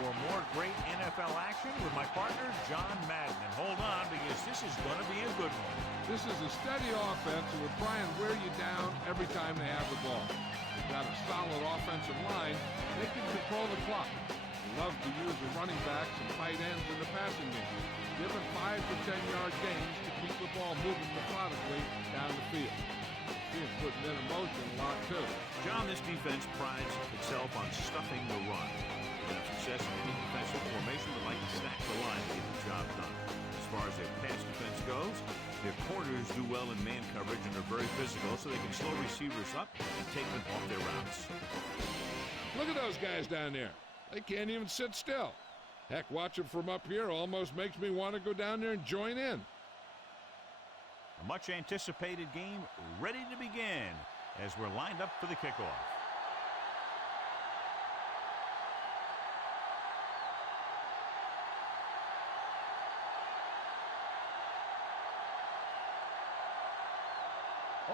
for more great NFL action with my partner, John Madden. And hold on, because this is going to be a good one. This is a steady offense that will try and wear you down every time they have the ball. They've got a solid offensive line. They can control the clock. They love to use the running backs and tight ends in the passing game. Give them 5 to 10-yard gains to keep the ball moving methodically down the field. He's putting it in motion a lot, too. John, this defense prides itself on stuffing the run. They have success in the defensive formation, but like to stack the line to get the job done. As far as their pass defense goes, their corners do well in man coverage and are very physical, so they can slow receivers up and take them off their routes. Look at those guys down there. They can't even sit still. Heck, watching from up here almost makes me want to go down there and join in. A much-anticipated game ready to begin as we're lined up for the kickoff.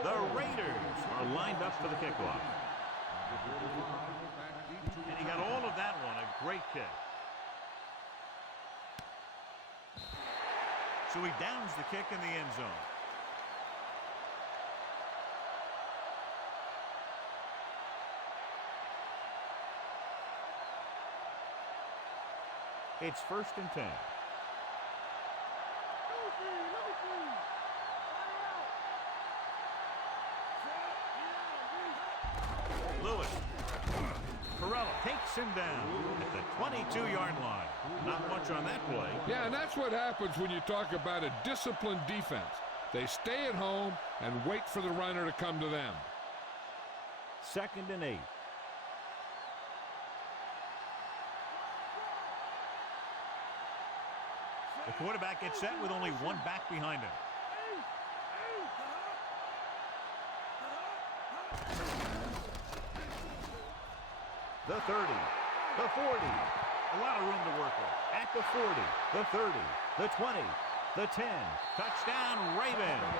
The Raiders are lined up for the kickoff. And he got all of that one, a great kick. So he downs the kick in the end zone. It's 1st and 10. Lewis. Perella takes him down at the 22-yard line. Not much on that play. Yeah, and that's what happens when you talk about a disciplined defense. They stay at home and wait for the runner to come to them. 2nd and 8. The quarterback gets set with only one back behind him. The 30, the 40, a lot of room to work with. At the 40, the 30, the 20, the 10, touchdown Ravens.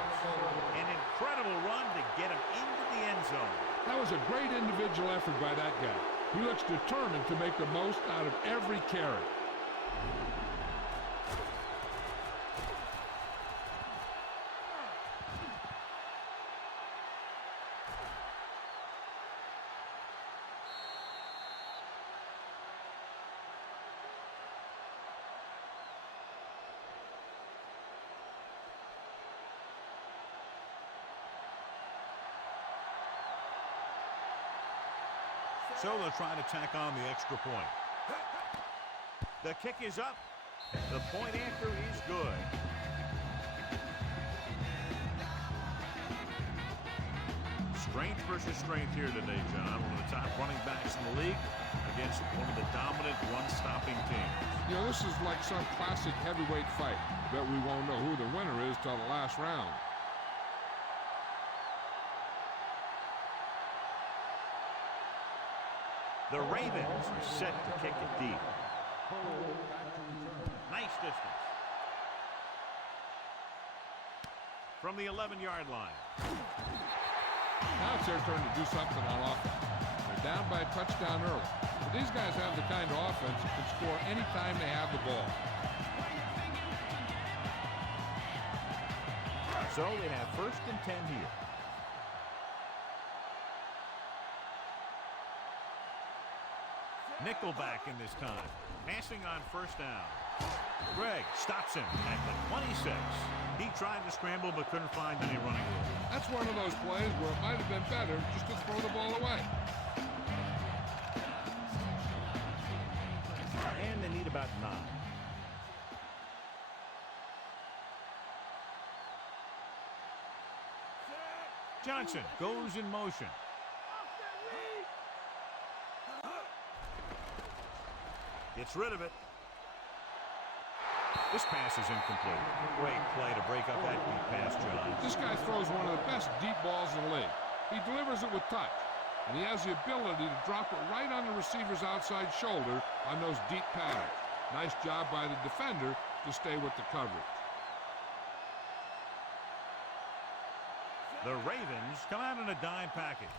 An incredible run to get him into the end zone. That was a great individual effort by that guy. He looks determined to make the most out of every carry. So they'll try to tack on the extra point. The kick is up. The point after is good. Strength versus strength here today, John. One of the top running backs in the league against one of the dominant run-stopping teams. You know, this is like some classic heavyweight fight. I bet we won't know who the winner is till the last round. The Ravens are set to kick it deep. Nice distance. From the 11-yard line. Now it's their turn to do something on offense. They're down by a touchdown early. But these guys have the kind of offense that can score anytime they have the ball. So they have 1st and 10 here. Nickelback in this time. Passing on 1st down. Greg stops him at the 26. He tried to scramble but couldn't find any running room. That's one of those plays where it might have been better just to throw the ball away. And they need about 9. Johnson goes in motion. Gets rid of it. This pass is incomplete. Great play to break up that deep pass, John. This guy throws one of the best deep balls in the league. He delivers it with touch, and he has the ability to drop it right on the receiver's outside shoulder on those deep patterns. Nice job by the defender to stay with the coverage. The Ravens come out in a dime package.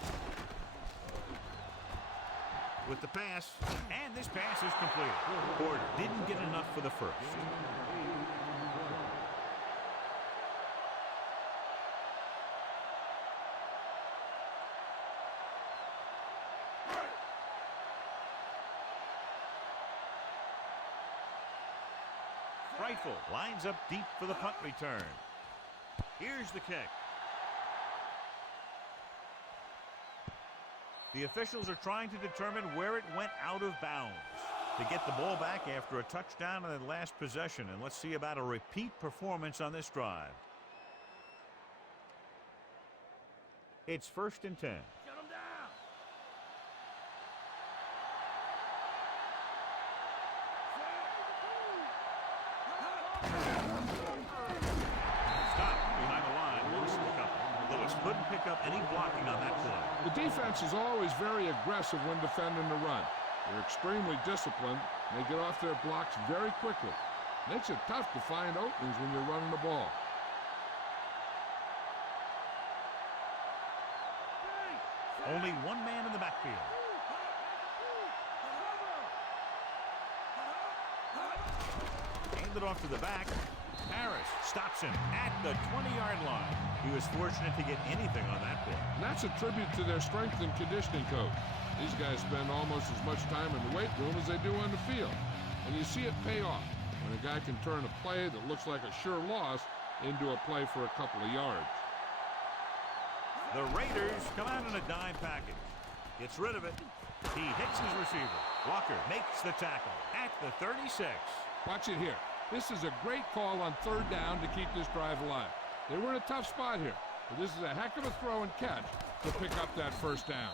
with the pass, and this pass is completed. Ford didn't get enough for the first. Rifle lines up deep for the punt return. Here's the kick. The officials are trying to determine where it went out of bounds to get the ball back after a touchdown on the last possession. And let's see about a repeat performance on this drive. It's 1st and 10. Shut him down. Stop behind the line. Lewis couldn't pick up any blocking on that play. The defense is always very aggressive when defending the run. They're extremely disciplined. They get off their blocks very quickly. Makes it tough to find openings when you're running the ball. Only one man in the backfield. Handed off to the back. Harris stops him at the 20-yard line. He was fortunate to get anything on that play. And that's a tribute to their strength and conditioning coach. These guys spend almost as much time in the weight room as they do on the field. And you see it pay off when a guy can turn a play that looks like a sure loss into a play for a couple of yards. The Raiders come out in a dime package. Gets rid of it. He hits his receiver. Walker makes the tackle at the 36. Watch it here. This is a great call on 3rd down to keep this drive alive. They were in a tough spot here, but this is a heck of a throw and catch to pick up that 1st down.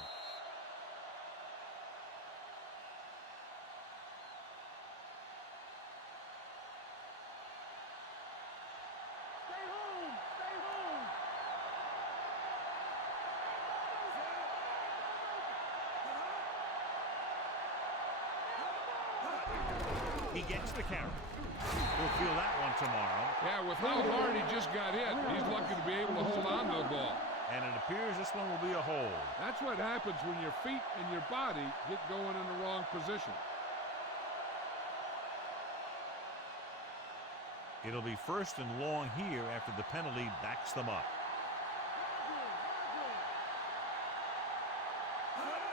Stay home. Stay home. He gets the carry. We'll feel that one tomorrow. Yeah, with how hard he just got hit, he's lucky to be able to hold on to the ball. And it appears this one will be a hold. That's what happens when your feet and your body get going in the wrong position. It'll be 1st and long here after the penalty backs them up.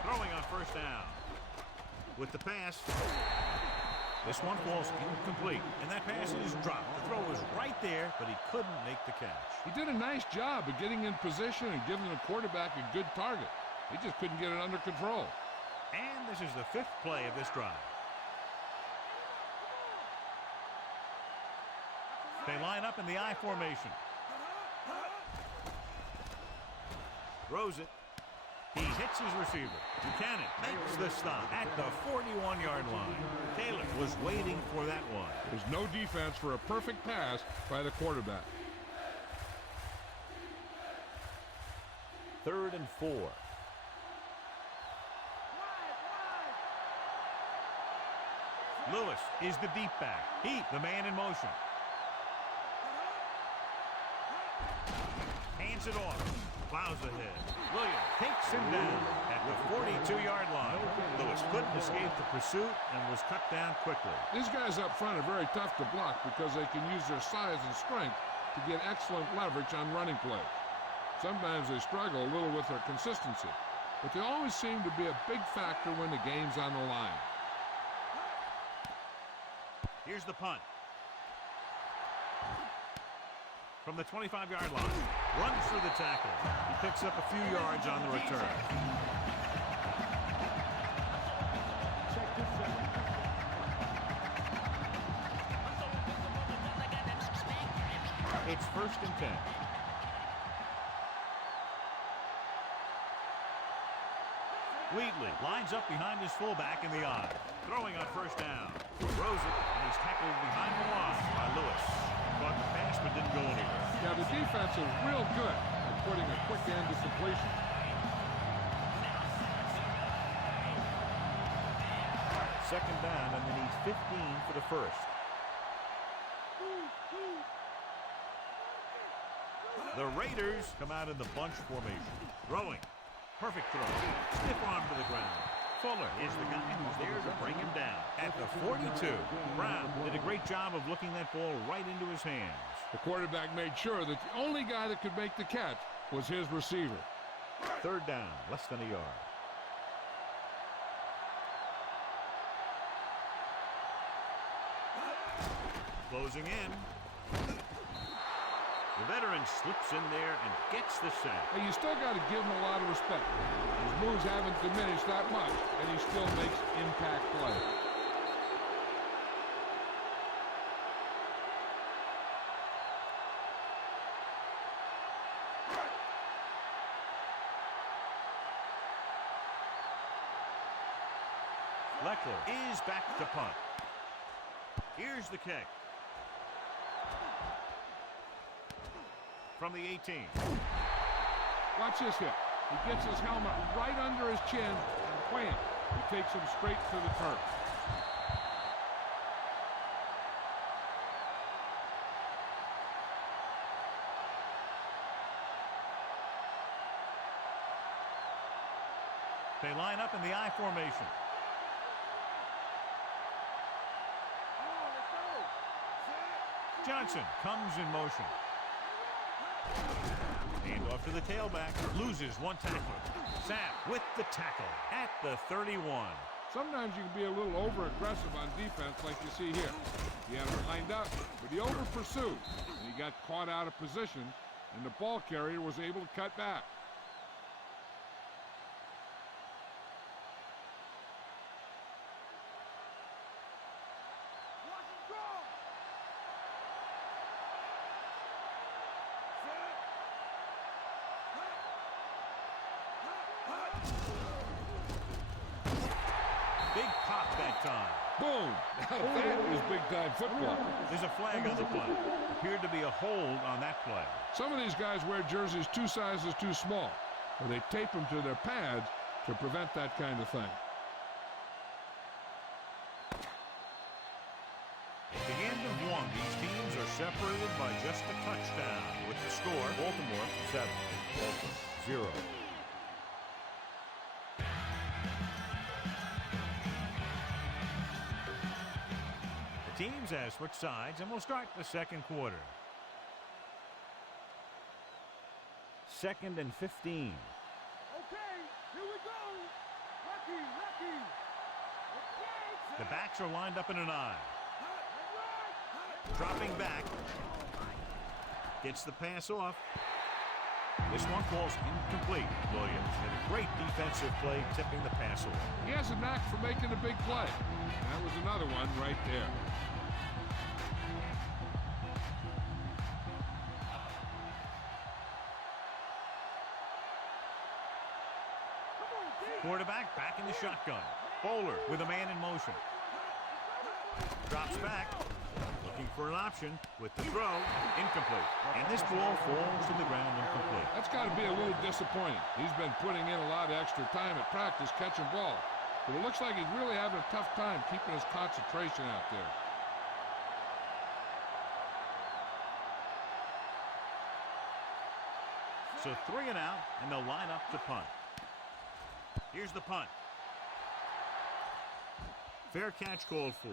Throwing on 1st down. With the pass. This one falls incomplete, and that pass is dropped. The throw was right there, but he couldn't make the catch. He did a nice job of getting in position and giving the quarterback a good target. He just couldn't get it under control. And this is the 5th play of this drive. They line up in the I formation. Throws it. He hits his receiver. Buchanan makes the stop at the 41-yard line. Taylor was waiting for that one. There's no defense for a perfect pass by the quarterback. 3rd and 4. Lewis is the deep back. Heat, the man in motion. Hands it off. Plows ahead. Williams takes him down at the 42-yard line. Lewis couldn't escape the pursuit and was cut down quickly. These guys up front are very tough to block because they can use their size and strength to get excellent leverage on running plays. Sometimes they struggle a little with their consistency, but they always seem to be a big factor when the game's on the line. Here's the punt. From the 25-yard line, runs through the tackle. He picks up a few yards on the return. It's 1st and 10. Wheatley lines up behind his fullback in the I. Throwing on 1st down. Throws it, and he's tackled behind the line by Lewis. Caught the pass, but didn't go anywhere. Yeah, the defense is real good at putting a quick end to completion. Second down, and they need 15 for the first. The Raiders come out in the bunch formation. Throwing. Perfect throw. Stiff arm to the ground. Fuller is the guy who's there to bring him down. At the 42, Brown did a great job of looking that ball right into his hands. The quarterback made sure that the only guy that could make the catch was his receiver. Third down, less than a yard. Closing in. The veteran slips in there and gets the sack. Hey, you still got to give him a lot of respect. His moves haven't diminished that much, and he still makes impact play. Leckler is back to punt. Here's the kick. From the 18. Watch this hit. He gets his helmet right under his chin, and wham, he takes him straight to the turf. They line up in the I formation. Johnson comes in motion. Hand off to the tailback. Loses one tackler. Sapp with the tackle at the 31. Sometimes you can be a little over-aggressive on defense like you see here. He had him lined up, but he over-pursued, and he got caught out of position, and the ball carrier was able to cut back. Big pop that time. Boom! That is big-time football. There's a flag on the play. Appeared to be a hold on that play. Some of these guys wear jerseys 2 sizes too small, or they tape them to their pads to prevent that kind of thing. At the end of one, these teams are separated by just a touchdown. With the score, Baltimore 7, Oakland 0. The teams have switched sides, and we'll start the second quarter. 2nd and 15. Okay, here we go. Lucky. The backs are lined up in an I. Dropping back. Gets the pass off. This one falls incomplete. Williams had a great defensive play tipping the pass away. He has a knack for making a big play. That was another one right there. Quarterback back in the shotgun. Bowler with a man in motion. Drops back. Looking for an option with the throw. Incomplete. And this ball falls to the ground incomplete. That's got to be a little disappointing. He's been putting in a lot of extra time at practice catching balls. But it looks like he's really having a tough time keeping his concentration out there. So 3 and out, and they'll line up to punt. Here's the punt. Fair catch called for.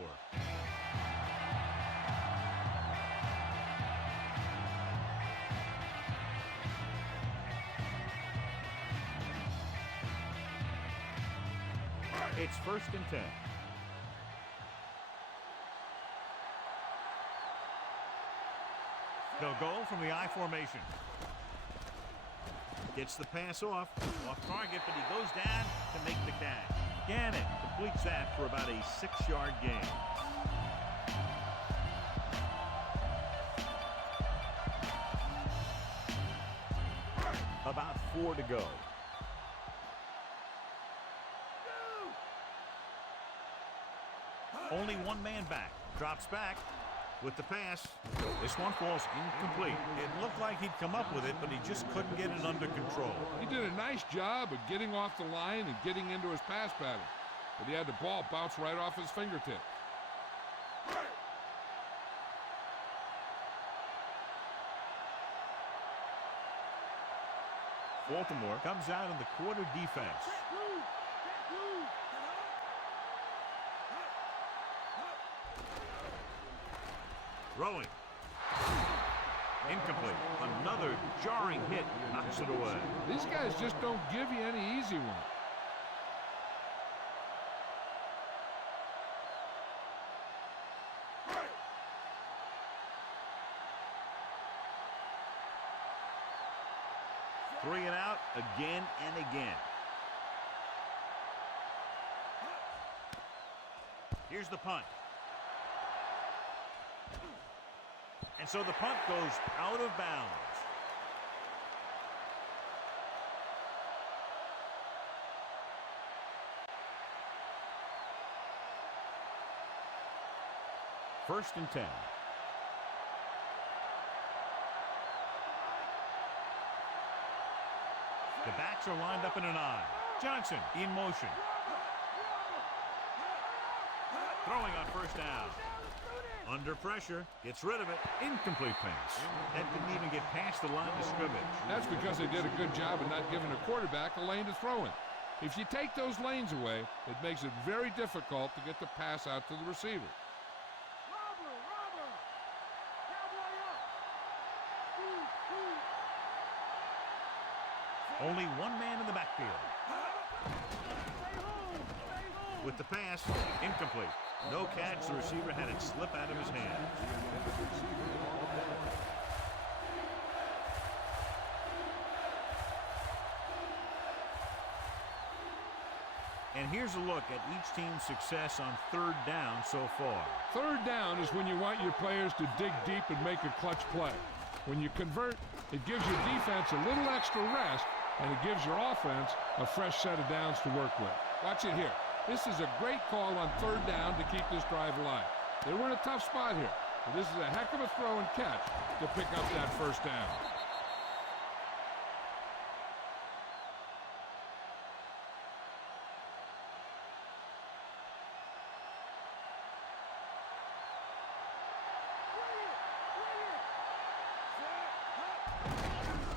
It's 1st and 10. They'll go from the I formation. Gets the pass off target, but he goes down to make the catch. Gannon completes that for about a 6-yard gain. About 4 to go. Only one man back. Drops back with the pass. This one falls incomplete. It looked like he'd come up with it, but he just couldn't get it under control. He did a nice job of getting off the line and getting into his pass pattern, but he had the ball bounce right off his fingertips. Baltimore comes out in the quarter defense. Throwing. Incomplete. Another jarring hit knocks it away. These guys just don't give you any easy one. Three and out again and again. Here's the punt. And so the punt goes out of bounds. First and 10. The backs are lined up in an I. Johnson in motion. Throwing on first down. Under pressure. Gets rid of it. Incomplete pass. That didn't even get past the line of scrimmage. That's because they did a good job of not giving a quarterback a lane to throw in. If you take those lanes away, it makes it very difficult to get the pass out to the receiver. Robber! Cowboy up! Only one man in the backfield. Stay home! With the pass, incomplete. No catch. The receiver had it slip out of his hand. And here's a look at each team's success on third down so far. Third down is when you want your players to dig deep and make a clutch play. When you convert, it gives your defense a little extra rest, and it gives your offense a fresh set of downs to work with. Watch it here. This is a great call on third down to keep this drive alive. They were in a tough spot here, but this is a heck of a throw and catch to pick up that first down.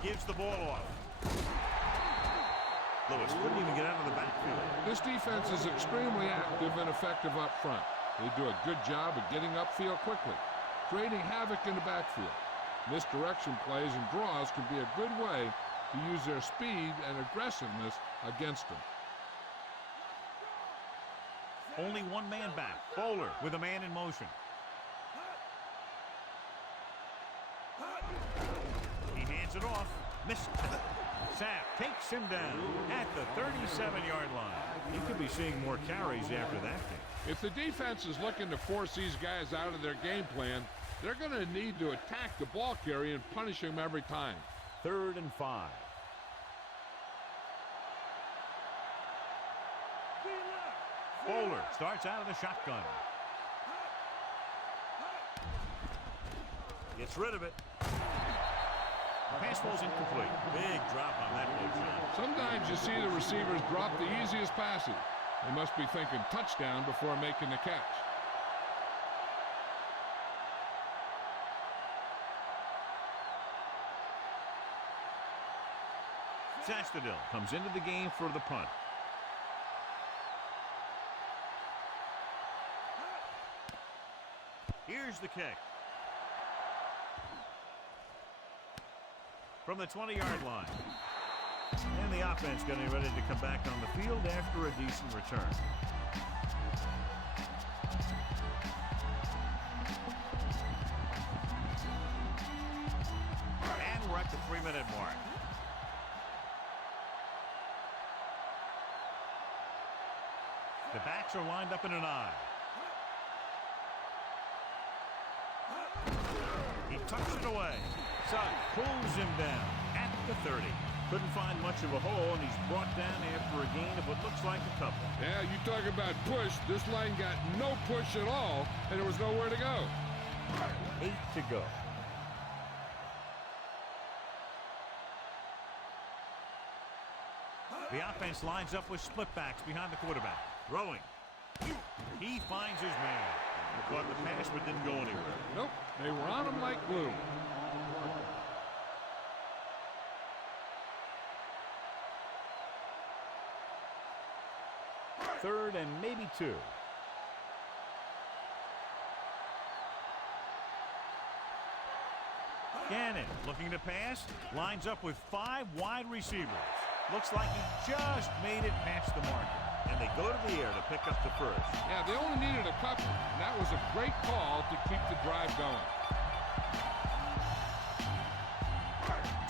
Gives the ball off. Lewis couldn't even get out of the backfield. This defense is extremely active and effective up front. They do a good job of getting upfield quickly, creating havoc in the backfield. Misdirection plays and draws can be a good way to use their speed and aggressiveness against them. Only one man back. Bowler with a man in motion. He hands it off. Missed. Sapp takes him down at the 37-yard line. You could be seeing more carries after that game. If the defense is looking to force these guys out of their game plan, they're going to need to attack the ball carrier and punish him every time. 3rd and 5. Bowler starts out of the shotgun. Gets rid of it. Pass ball's incomplete. Big drop on that play, John. Sometimes you see the receivers drop the easiest passes. They must be thinking touchdown before making the catch. Sastadil comes into the game for the punt. Here's the kick. From the 20-yard line. And the offense getting ready to come back on the field after a decent return. And we're at the 3-minute mark. The backs are lined up in an I. He tucks it away. Sugg pulls him down at the 30. Couldn't find much of a hole, and he's brought down after a gain of what looks like a couple. Yeah, you talk about push. This line got no push at all, and there was nowhere to go. 8 to go. The offense lines up with split backs behind the quarterback. Throwing. He finds his man. He caught the pass but didn't go anywhere. Nope, they were on him like glue. Third and maybe 2. Gannon looking to pass. Lines up with 5 wide receivers. Looks like he just made it past the marker. And they go to the air to pick up the first. Yeah, they only needed a couple. And that was a great call to keep the drive going.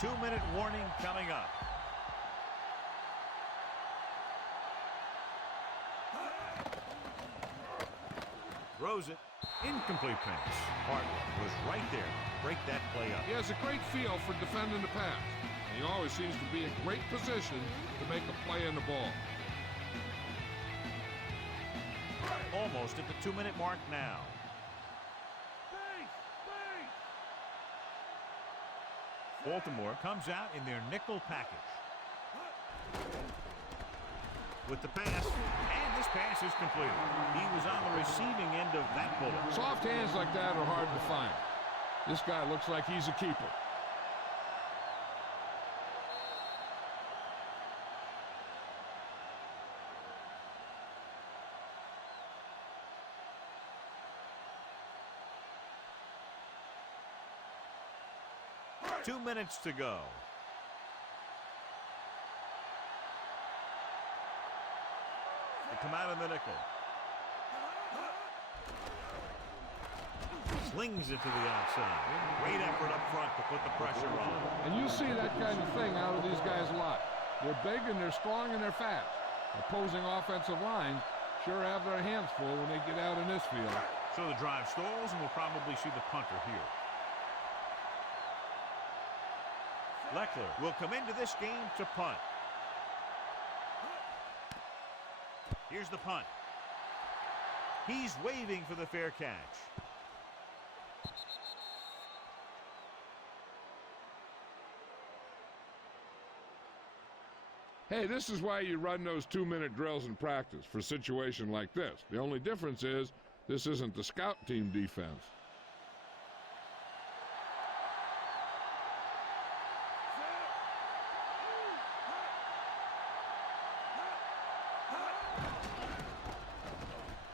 2-minute warning coming up. Throws it. Incomplete pass. Hartwell was right there to break that play up. He has a great feel for defending the pass. And he always seems to be in great position to make a play in the ball. Almost at the 2-minute mark now. Baltimore comes out in their nickel package. With the pass, and this pass is completed. He was on the receiving end of that bullet. Soft hands like that are hard to find. This guy looks like he's a keeper. Two minutes to go. They come out in the nickel. Slings it to the outside. Great effort up front to put the pressure on. And you see that kind of thing out of these guys a lot. They're big and they're strong and they're fast. Opposing offensive lines sure have their hands full when they get out in this field. So the drive stalls, and we'll probably see the punter here. Leckler will come into this game to punt. Here's the punt. He's waving for the fair catch. Hey, this is why you run those 2-minute drills in practice for a situation like this. The only difference is this isn't the scout team defense.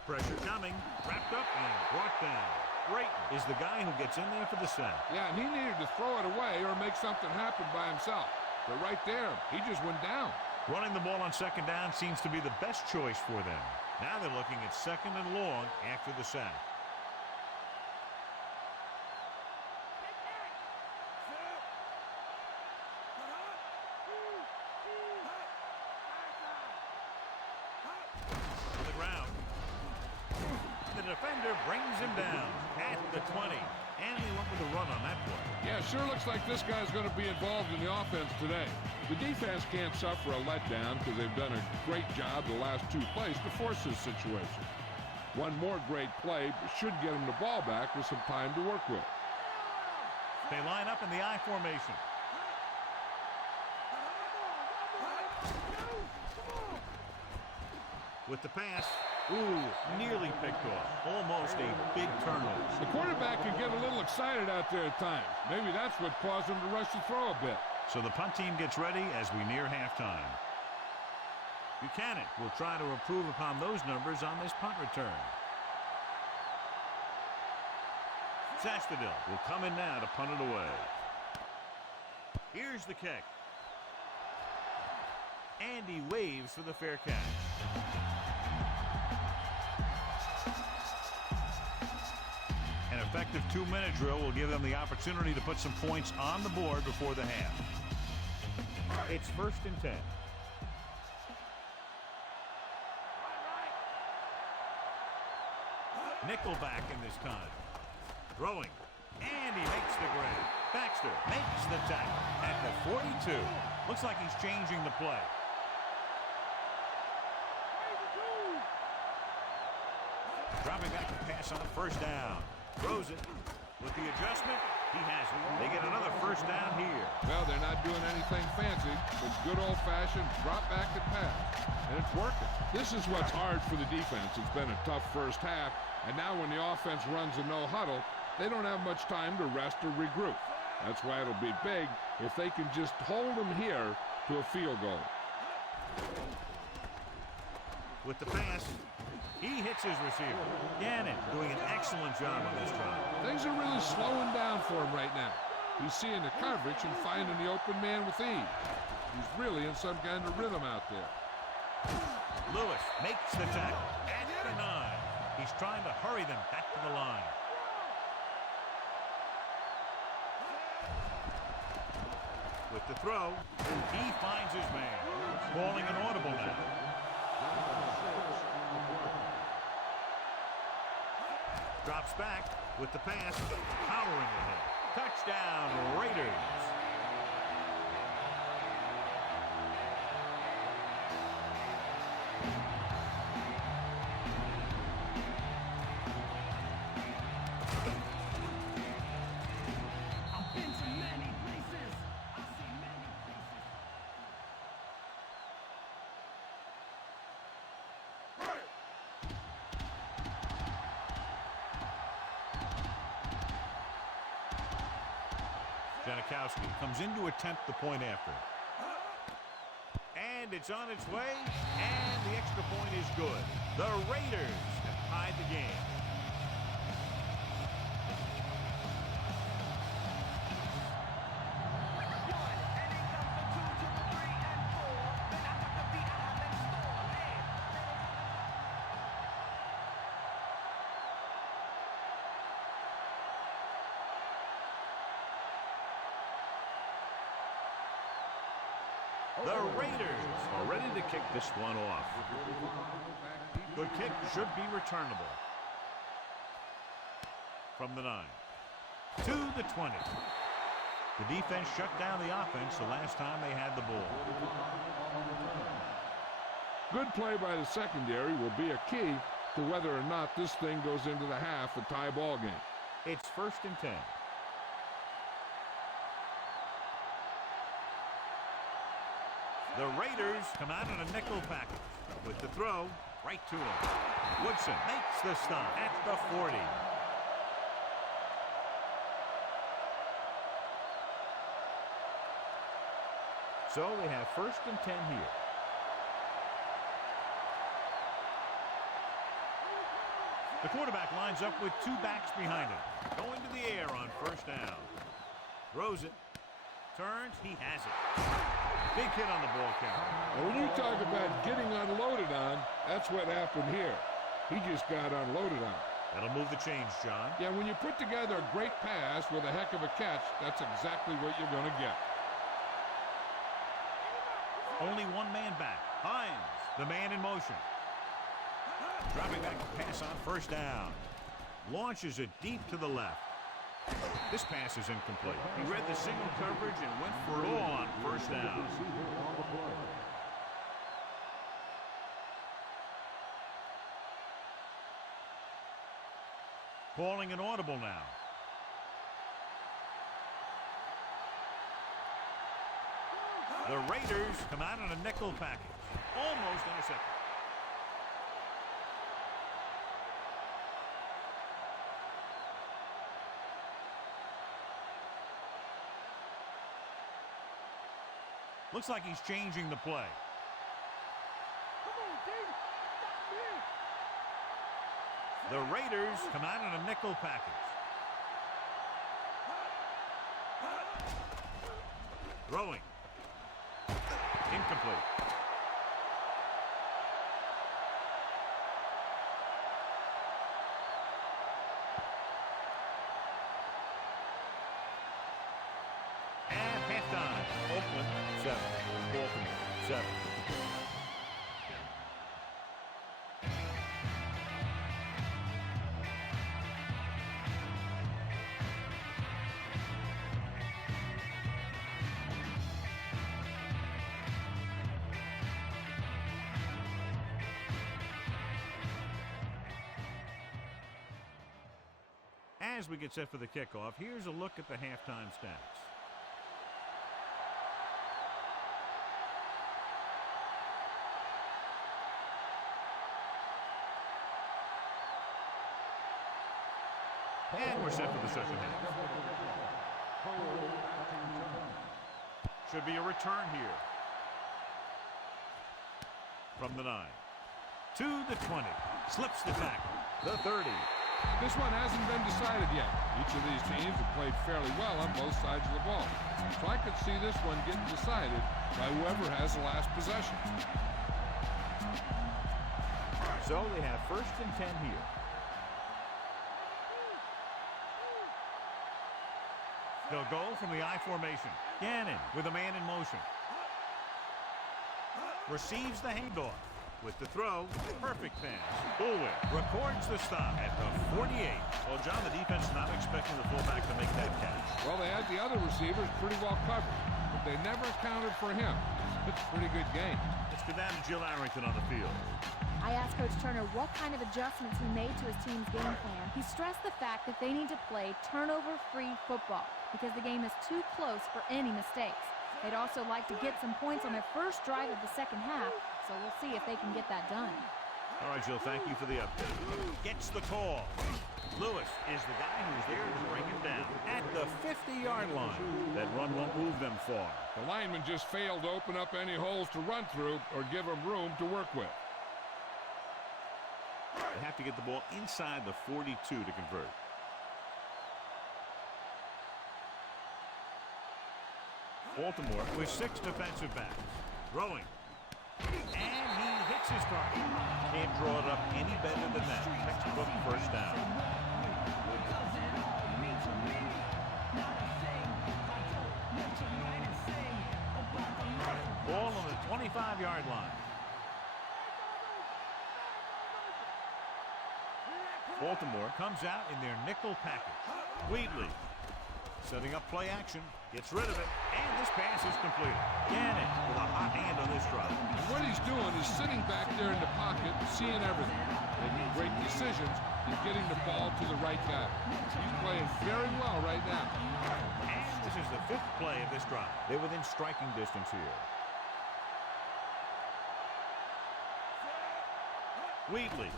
Pressure coming, wrapped up and brought down. Brayton is the guy who gets in there for the sack. Yeah, and he needed to throw it away or make something happen by himself. But right there, he just went down. Running the ball on second down seems to be the best choice for them. Now they're looking at second and long after the sack. To the ground. The defender brings him down at the 20. And he went with a run on that play. Yeah, sure looks like this guy's going to be involved in the offense today. The defense can't suffer a letdown because they've done a great job the last 2 plays to force this situation. One more great play should get them the ball back with some time to work with. They line up in the I formation. With the pass. Ooh, nearly picked off. Almost a big turnover. The quarterback can get a little excited out there at times. Maybe that's what caused him to rush the throw a bit. So the punt team gets ready as we near halftime. Buchanan will try to improve upon those numbers on this punt return. Sastadil will come in now to punt it away. Here's the kick. And he waves for the fair catch. An effective 2-minute drill will give them the opportunity to put some points on the board before the half. It's 1st and 10. Nickelback in this time. Throwing. And he makes the grab. Baxter makes the tackle at the 42. Looks like he's changing the play. Dropping back to pass on 1st down. Throws it. With the adjustment, he has it. They get another 1st down here. Well, they're not doing anything fancy, but good old-fashioned drop back and pass. And it's working. This is what's hard for the defense. It's been a tough first half, and now when the offense runs a no-huddle, they don't have much time to rest or regroup. That's why it'll be big if they can just hold them here to a field goal. With the pass, he hits his receiver. Gannon doing an excellent job on this drive. Things are really slowing down for him right now. He's seeing the coverage and finding the open man with ease. He's really in some kind of rhythm out there. Lewis makes the tackle at the 9. He's trying to hurry them back to the line. With the throw, he finds his man. Calling an audible now. Drops back with the pass, powering ahead. Touchdown, Raiders. I've been to many places. I've seen many places. Janikowski comes in to attempt the point after. And it's on its way, and the extra point is good. The Raiders have tied the game. The Raiders are ready to kick this one off. Good kick should be returnable. From the 9 to the 20. The defense shut down the offense the last time they had the ball. Good play by the secondary will be a key to whether or not this thing goes into the half a tie ball game. It's 1st and 10. The Raiders come out in a nickel package. With the throw, right to him. Woodson makes the stop at the 40. So they have 1st and 10 here. The quarterback lines up with 2 backs behind him. Going to the air on 1st down. Throws it. Turns. He has it. Big hit on the ball count. Now, when you talk about getting unloaded on, that's what happened here. He just got unloaded on. That'll move the chains, John. Yeah, when you put together a great pass with a heck of a catch, that's exactly what you're going to get. Only 1 man back. Hines, the man in motion. Dropping back to pass on 1st down. Launches it deep to the left. This pass is incomplete. He read the single coverage and went for it all on 1st down. Calling an audible now. The Raiders come out in a nickel package. Almost intercepted. Looks like he's changing the play. Come on, D. Stop me. The Raiders come out in a nickel package. Throwing. Incomplete. At halftime, Oakland 7, Baltimore 7. As we get set for the kickoff, here's a look at the halftime stats. And we're set for the second half. Should be a return here. From the 9 to the 20. Slips the tackle. The 30. This one hasn't been decided yet. Each of these teams have played fairly well on both sides of the ball. So I could see this one getting decided by whoever has the last possession. So they have 1st and 10 here. They'll go from the I formation. Gannon with a man in motion. Receives the handoff. With the throw, perfect pass. Bullwick records the stop at the 48. Well, John, the defense is not expecting the fullback to make that catch. Well, they had the other receivers pretty well covered, but they never accounted for him. It's a pretty good game. Let's go down to Jill Arrington on the field. I asked Coach Turner what kind of adjustments he made to his team's game plan. He stressed the fact that they need to play turnover-free football because the game is too close for any mistakes. They'd also like to get some points on their first drive of the second half, so we'll see if they can get that done. All right, Jill, thank you for the update. Gets the call. Lewis is the guy who's there to bring him down at the 50-yard line. That run won't move them far. The lineman just failed to open up any holes to run through or give them room to work with. They have to get the ball inside the 42 to convert. Baltimore with 6 defensive backs. Throwing. And he hits his target. Can't draw it up any better than that. Textbook first down. Ball on the 25-yard line. Baltimore comes out in their nickel package. Wheatley setting up play action, gets rid of it, and this pass is completed. Gannon with a hot hand on this drive. And what he's doing is sitting back there in the pocket, seeing everything, making great decisions, and getting the ball to the right guy. He's playing very well right now. And this is the 5th play of this drive. They're within striking distance here. Wheatley.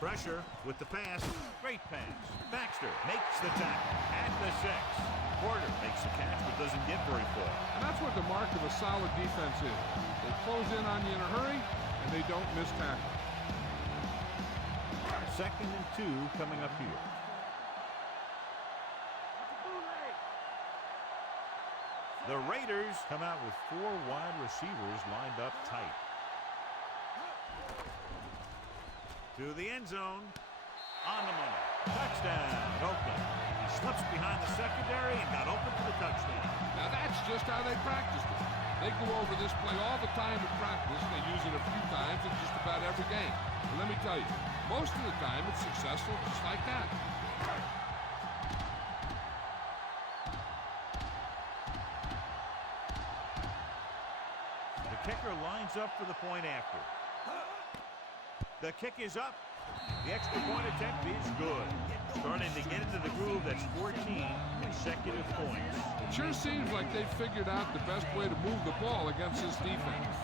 Pressure with the pass. Great pass. Baxter makes the tackle at the 6. Porter makes the catch but doesn't get very far. And that's what the mark of a solid defense is. They close in on you in a hurry, and they don't miss tackle. 2nd and 2 coming up here. The Raiders come out with 4 wide receivers lined up tight. To the end zone. On the money. Touchdown, Oakland. He slips behind the secondary and got open for the touchdown. Now that's just how they practiced it. They go over this play all the time in practice. They use it a few times in just about every game. And let me tell you, most of the time it's successful just like that. The kicker lines up for the point after. The kick is up. The extra point attempt is good. Starting to get into the groove. That's 14 consecutive points. It sure seems like they figured out the best way to move the ball against this defense.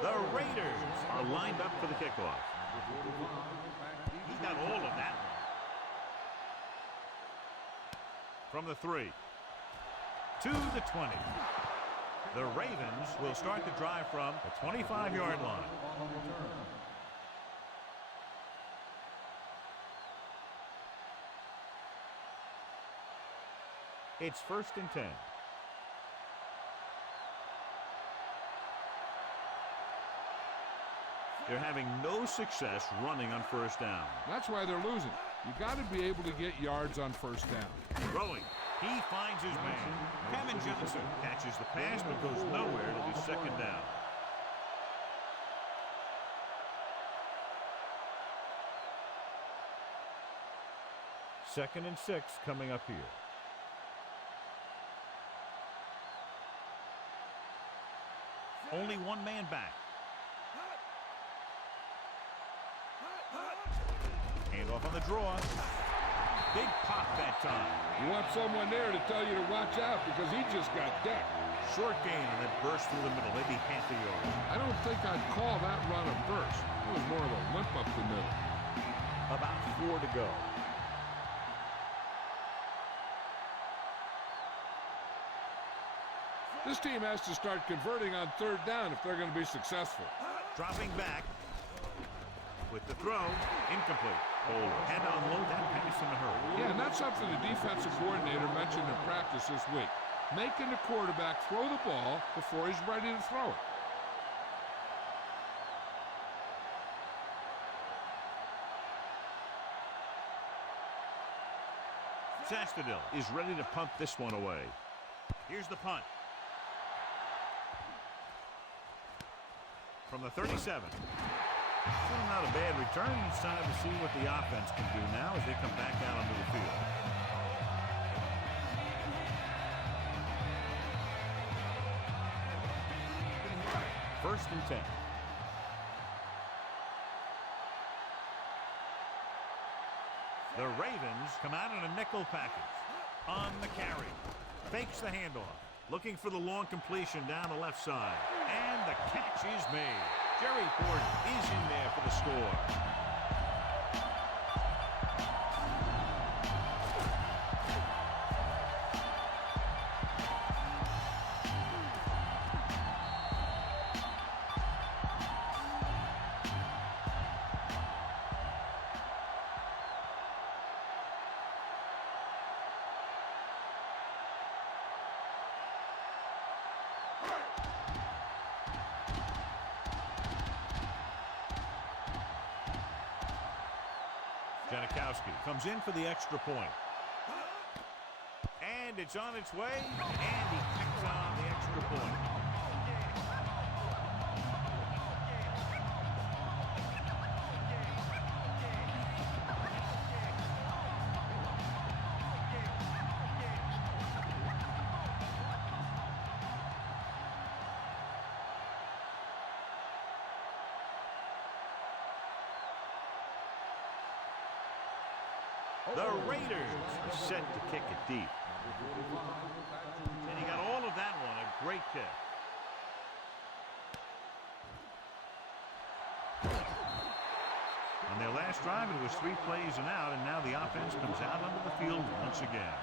The Raiders are lined up for the kickoff. He got all of that one. From the 3 to the 20. The Ravens will start the drive from the 25-yard line. It's 1st and 10. They're having no success running on 1st down. That's why they're losing. You got to be able to get yards on 1st down. Throwing. He finds his man. Kevin Johnson catches the pass but goes nowhere to do 2nd down. Second and 6 coming up here. Only one man back. Handoff on the draw. Big pop that time. You want someone there to tell you to watch out because he just got decked. Short gain and then burst through the middle, maybe half a yard. I don't think I'd call that run a burst. It was more of a limp up the middle. About 4 to go. This team has to start converting on third down if they're going to be successful. Dropping back with the throw, incomplete. Bowler had to unload that pass in a hurry. Yeah, and that's something the defensive coordinator mentioned in practice this week. Making the quarterback throw the ball before he's ready to throw it. Sastadil is ready to punt this one away. Here's the punt. From the 37. Still not a bad return. It's time to see what the offense can do now as they come back out onto the field. First and 10. The Ravens come out in a nickel package. On the carry. Fakes the handoff. Looking for the long completion down the left side. And the catch is made. Jerry Ford is in there for the score. Janikowski comes in for the extra point. And it's on its way. And he picks on the extra point. The Raiders set to kick it deep. And he got all of that one, a great kick. On their last drive, it was 3 plays and out, and now the offense comes out onto the field once again.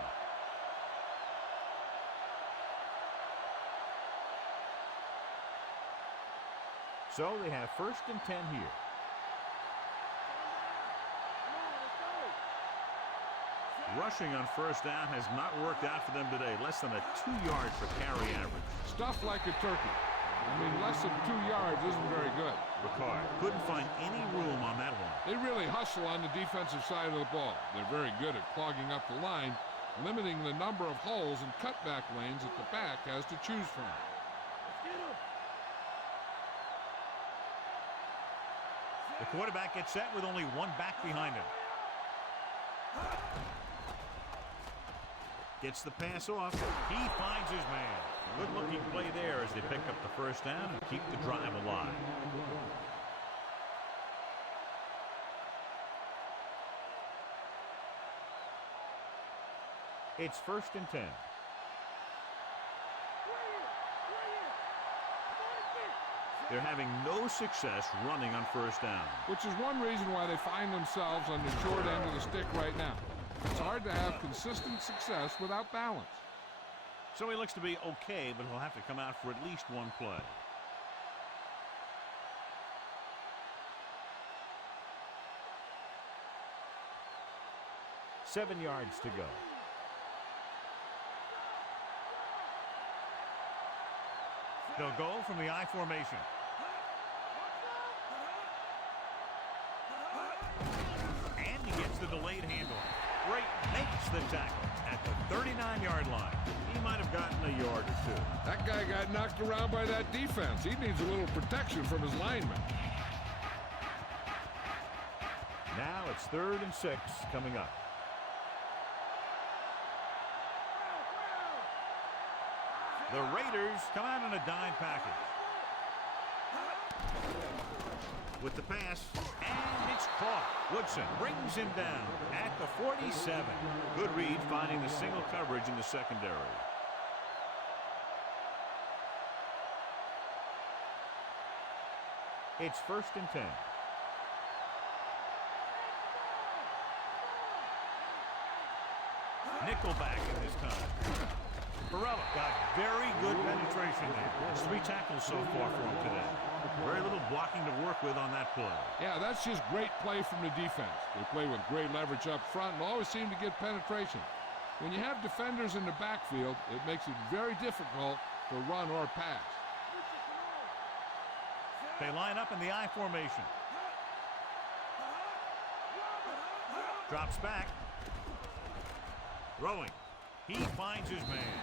So they have first and 10 here. Rushing on first down has not worked out for them today. Less than a 2 yard per carry average. Stuffed like a turkey. I mean, less than 2 yards isn't very good. Ricard couldn't find any room on that one. They really hustle on the defensive side of the ball. They're very good at clogging up the line, limiting the number of holes and cutback lanes that the back has to choose from. The quarterback gets set with only one back behind him. Gets the pass off. He finds his man. Good-looking play there as they pick up the first down and keep the drive alive. It's first and 10. They're having no success running on first down. Which is one reason why they find themselves on the short end of the stick right now. It's hard to have consistent success without balance. So he looks to be okay, but he'll have to come out for at least one play. Seven yards to go. They'll go from the I formation. And he gets the delayed handoff. Great, makes the tackle at the 39-yard line. He might have gotten a yard or two. That guy got knocked around by that defense. He needs a little protection from his linemen. Now it's 3rd and 6 coming up. The Raiders come out in a dime package. With the pass, and it's caught. Woodson brings him down at the 47. Good read finding the single coverage in the secondary. It's 1st and 10. nickelback in this time. Barella got very good penetration there. It's 3 tackles so far for him today. Very little blocking to work with on that play. Yeah, that's just great play from the defense. They play with great leverage up front and always seem to get penetration. When you have defenders in the backfield, it makes it very difficult to run or pass. They line up in the I formation. Drops back. Throwing. He finds his man.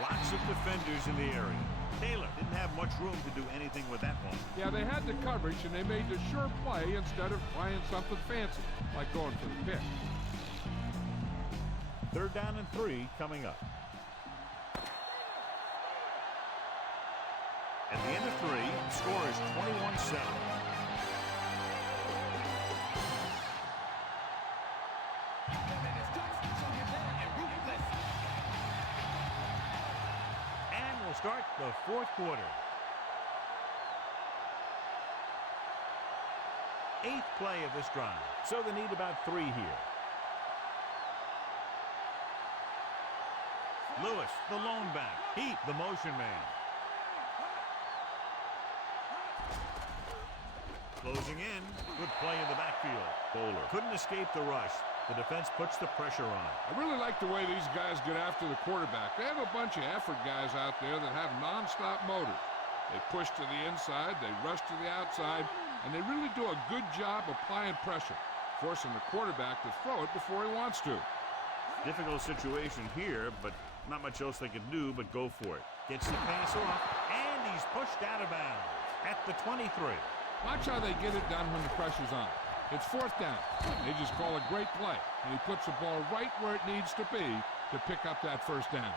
Lots of defenders in the area. Taylor didn't have much room to do anything with that one. Yeah, they had the coverage, and they made the sure play instead of trying something fancy, like going for the pick. 3rd down and 3 coming up. At the end of 3, the score is 21-7. And we'll start the 4th quarter. 8th play of this drive, so they need about 3 here. Lewis, the lone back. Heat, the motion man. Closing in. Good play in the backfield. Bowler couldn't escape the rush. The defense puts the pressure on. I really like the way these guys get after the quarterback. They have a bunch of effort guys out there that have nonstop motors. They push to the inside, they rush to the outside, and they really do a good job applying pressure, forcing the quarterback to throw it before he wants to. Difficult situation here, but not much else they can do but go for it. Gets the pass off, and he's pushed out of bounds at the 23. Watch how they get it done when the pressure's on. It's 4th down. They just call a great play, and he puts the ball right where it needs to be to pick up that 1st down.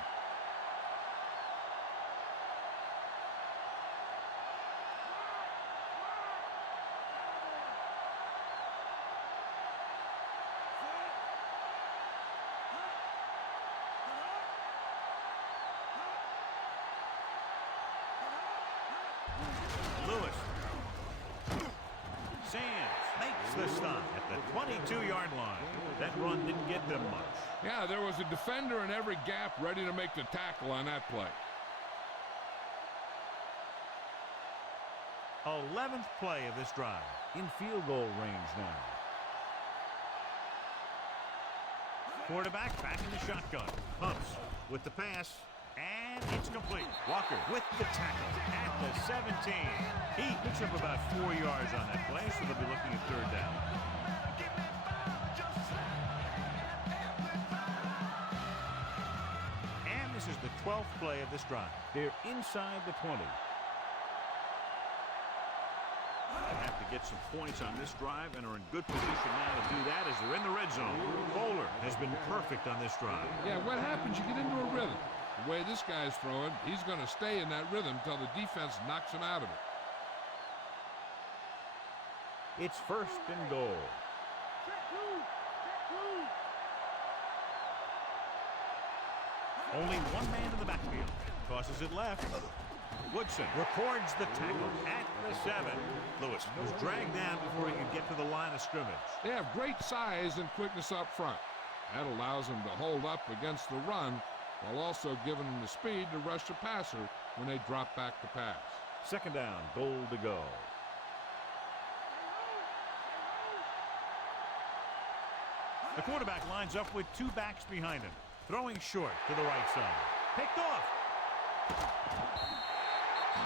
Lewis. Sands makes the stop at the 22-yard line. That run didn't get them much. Yeah, there was a defender in every gap ready to make the tackle on that play. 11th play of this drive. In field goal range now. Quarterback back in the shotgun. Pumps with the pass. And it's complete. Walker with the tackle at the 17. He picks up about 4 yards on that play, so they'll be looking at 3rd down. And this is the 12th play of this drive. They're inside the 20. They have to get some points on this drive and are in good position now to do that as they're in the red zone. Bowler has been perfect on this drive. Yeah, what happens? You get into a rhythm. The way this guy's throwing, he's going to stay in that rhythm until the defense knocks him out of it. It's 1st and goal. Only one man in the backfield. Tosses it left. Woodson records the tackle at the 7. Lewis was dragged down before he could get to the line of scrimmage. They have great size and quickness up front. That allows them to hold up against the run while also giving them the speed to rush the passer when they drop back to pass. 2nd down, goal to go. The quarterback lines up with 2 backs behind him. Throwing short to the right side. Picked off.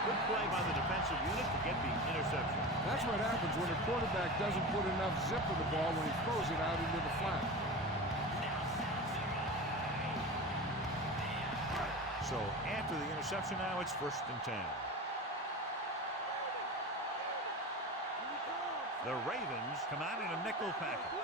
Good play by the defensive unit to get the interception. That's what happens when a quarterback doesn't put enough zip of the ball when he throws it out into the flat. So after the interception now, it's 1st and 10. The Ravens come out in a nickel package.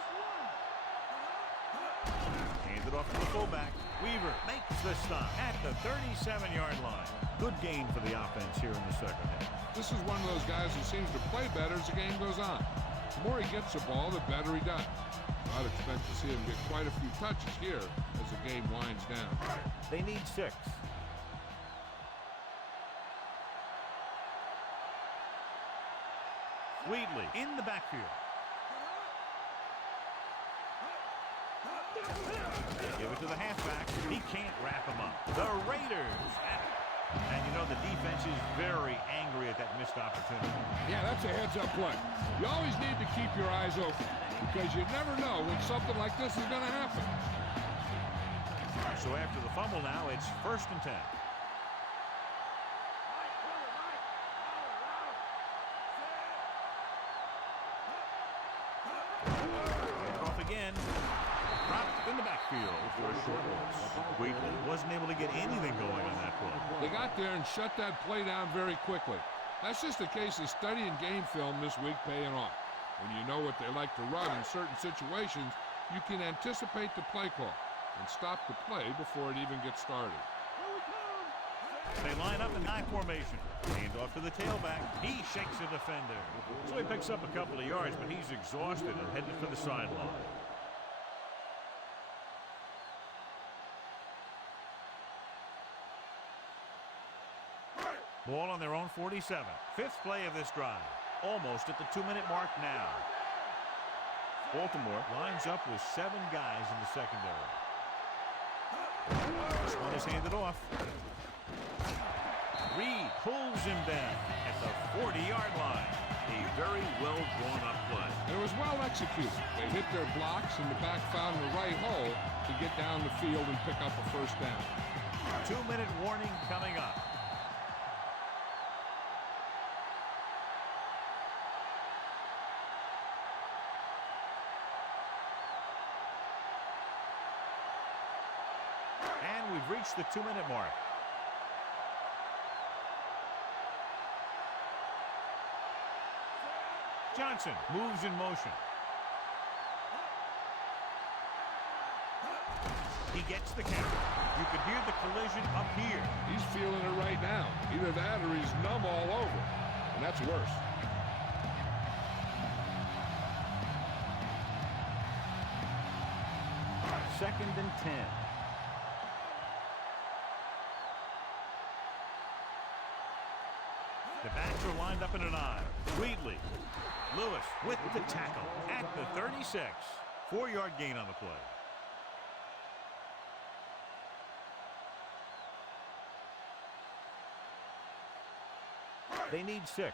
Handed off to the fullback. Weaver makes the stop at the 37-yard line. Good gain for the offense here in the 2nd half. This is one of those guys who seems to play better as the game goes on. The more he gets the ball, the better he does. I'd expect to see him get quite a few touches here as the game winds down. They need 6. Wheatley in the backfield. They give it to the halfback. He can't wrap him up. The Raiders have it. And you know the defense is very angry at that missed opportunity. Yeah, that's a heads-up play. You always need to keep your eyes open because you never know when something like this is going to happen. So after the fumble now, it's 1st and 10. Off again. Dropped in the backfield for a short loss. Wheatley wasn't able to get anything going on that play. They got there and shut that play down very quickly. That's just a case of studying game film this week paying off. When you know what they like to run in certain situations, you can anticipate the play call and stop the play before it even gets started. They line up in I formation. Hand off to the tailback. He shakes a defender. So he picks up a couple of yards, but he's exhausted and headed for the sideline. Ball on their own 47. 5th play of this drive. Almost at the 2-minute mark now. Baltimore lines up with 7 guys in the secondary. This one is handed off. Reed pulls him down at the 40-yard line. A very well-drawn-up play. It was well executed. They hit their blocks and the back found the right hole to get down the field and pick up a 1st down. 2-minute warning coming up. And we've reached the 2-minute mark. Johnson moves in motion. He gets the count. You could hear the collision up here. He's feeling it right now. Either that or he's numb all over. And that's worse. Second and 10. The backs are lined up in an I. Wheatley. Lewis with the tackle at the 36. 4-yard gain on the play. They need 6.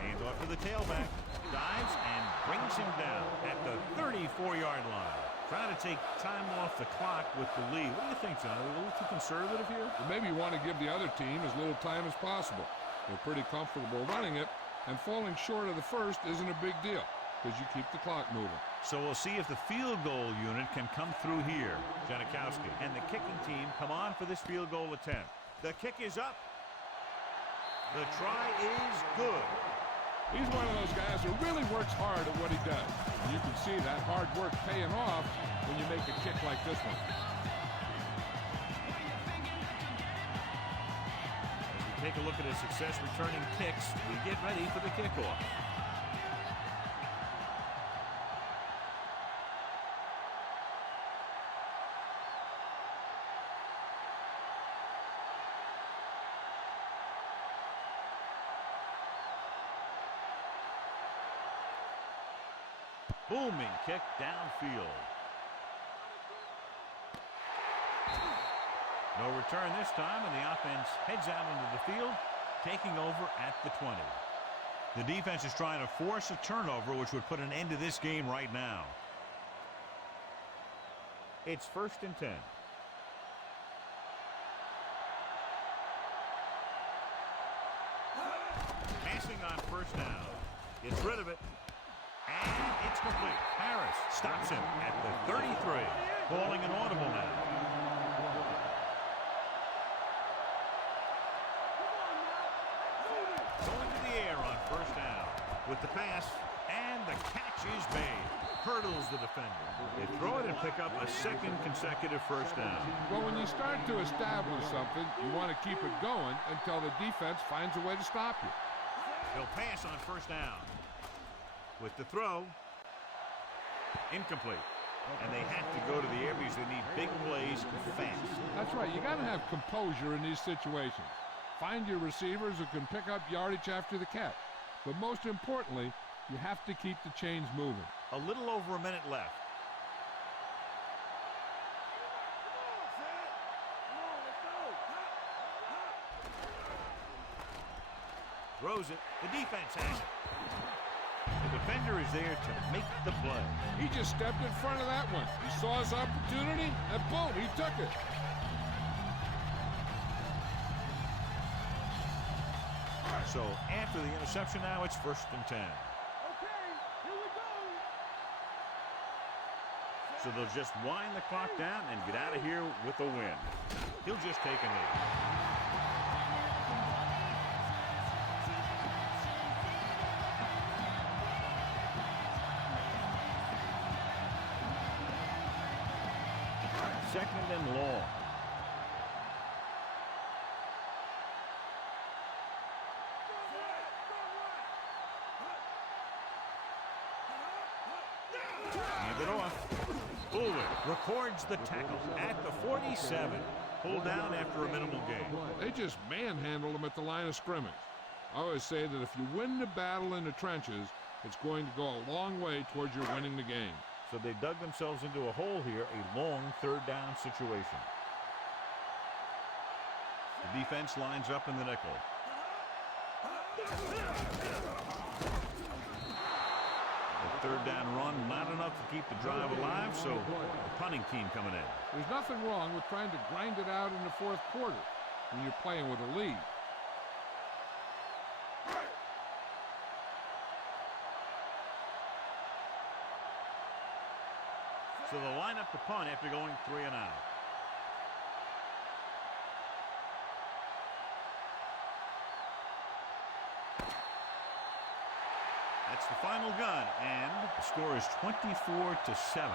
Hands off to the tailback. Dives and brings him down at the 34-yard line. Trying to take time off the clock with the lead. What do you think, John? Are we a little too conservative here? Well, maybe you want to give the other team as little time as possible. They're pretty comfortable running it, and falling short of the 1st isn't a big deal because you keep the clock moving. So we'll see if the field goal unit can come through here. Janikowski and the kicking team come on for this field goal attempt. The kick is up. The try is good. He's one of those guys who really works hard at what he does. And you can see that hard work paying off when you make a kick like this one. As we take a look at his success returning kicks, we get ready for the kickoff. Booming kick downfield. No return this time, and the offense heads out into the field, taking over at the 20. The defense is trying to force a turnover, which would put an end to this game right now. It's 1st and 10. Passing on 1st down. Gets rid of it. And it's complete. Harris stops him at the 33. Calling an audible now. Going to the air on 1st down. With the pass, and the catch is made. Hurdles the defender. They throw it and pick up a 2nd consecutive 1st down. Well, when you start to establish something, you want to keep it going until the defense finds a way to stop you. They'll pass on 1st down. With the throw, incomplete. And they have to go to the air because they need big plays fast. That's right. You got to have composure in these situations. Find your receivers who can pick up yardage after the catch. But most importantly, you have to keep the chains moving. A little over a minute left. Throws it. The defense has it. The defender is there to make the play. He just stepped in front of that one. He saw his opportunity, and boom, he took it. So after the interception now, it's 1st and 10. Okay, here we go. So they'll just wind the clock down and get out of here with a win. He'll just take a knee. Second and long. Hand it off. Bullock records the tackle at the 47. Pulled down after a minimal gain. They just manhandled him at the line of scrimmage. I always say that if you win the battle in the trenches, it's going to go a long way towards your winning the game. So they dug themselves into a hole here, a long 3rd down situation. The defense lines up in the nickel. The 3rd down run, not enough to keep the drive alive, so the punting team coming in. There's nothing wrong with trying to grind it out in the 4th quarter when you're playing with a lead. So they'll line up the punt after going 3 and out. That's the final gun, and the score is 24-7.